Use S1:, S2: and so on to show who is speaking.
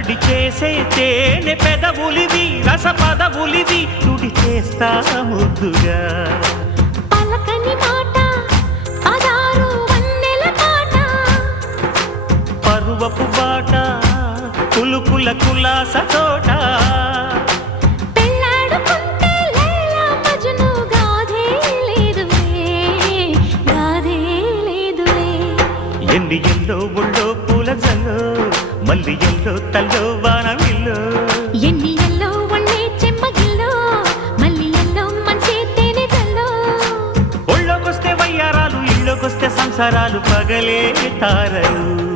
S1: చేసే తేనె పెదవులివి రస పదవులివి తుడి చేస్తా ముద్దుగా.
S2: పలకని మాట పదారు వన్నెల పాట.
S1: పరువపు బాట కులుకుల కులాస తోట. ఎన్ని ఎల్లో ఒళ్ళో జల్లో మల్లి ఎల్లో తల్లో వానవిల్లో
S2: ఎన్ని ఎల్లో ఒళ్ళే చెమ్మగిల్లో మళ్ళీ ఎల్లో మంచి తేనె జల్లో.
S1: ఒళ్ళోకొస్తే వయ్యారాలు ఇళ్ళోకొస్తే సంసారాలు పగలే తారలు.